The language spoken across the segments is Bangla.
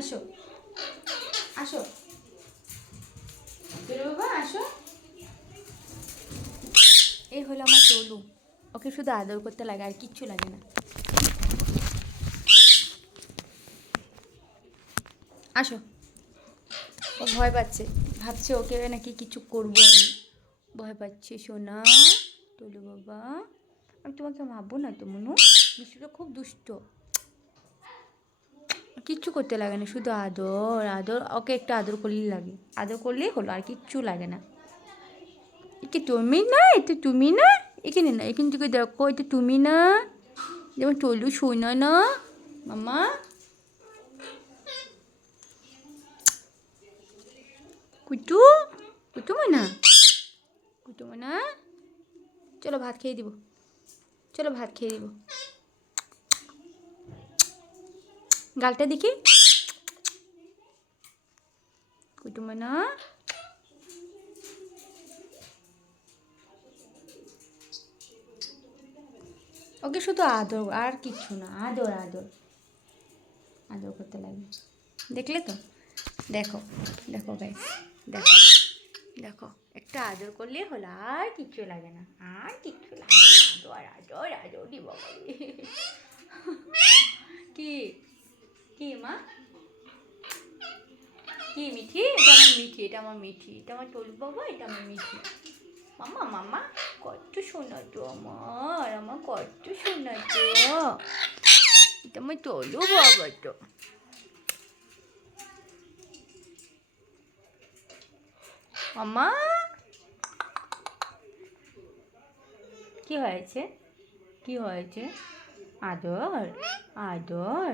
আসো। আসো। বাবা, আসো। এই হলো আমার টলু ওকে শুধু আদর করতে লাগে, আর কিচ্ছু লাগে না। আসো। ও ভয় পাচ্ছে। ভাবছে ওকে নাকি কিছু করব আমি। ভয় পাচ্ছে, সোনা টলু বাবা। আমি তোমাকে ভাববো না তো, মনু? মিশুটা খুব দুষ্ট। কিচ্ছু করতে লাগে না, শুধু আদর আদর, ওকে একটু আদর করলেই লাগে। আদর করলেই হলো, আর কিচ্ছু লাগে না। একে তুমি না এটা তুমি না এখানে না এখান থেকে দেখো এটা তুমি না। যেমন টলু শোনা না, মামা। কুটু কুটু না কুটু না চলো ভাত খেয়ে দিব, চলো ভাত খেয়ে দিব। গালটা দেখি। কুটুমনা ওকে শুধু আদর, আর কিছু না। আদর আদর। আদর করতে লাগে দেখলে তো? দেখো দেখো গাই দেখো। দেখো, একটা আদর করলে হলো আর কিচ্ছু লাগে না। আর কিচ্ছু লাগে না। আদর আদর আদর দি কি মিঠি? এটা আমার মিঠি, এটা আমার মিঠি, এটা আমার টলু বাবা, এটা আমার মিঠি। মামা মামা, কত শোনা তো আমার আমার কত শোনা তো এটা আমার টলু বাবা তো। মামা, কি হয়েছে? কি হয়েছে? আদর আদর।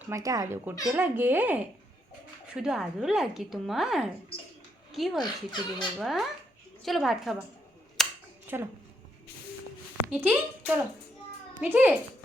তোমাকে আদর করতে লাগে? শুধু আদর লাগে তোমার? কি হয়েছে তুলি বাবা? চলো ভাত খাবা। চলো। মিঠি চলো। মিঠি!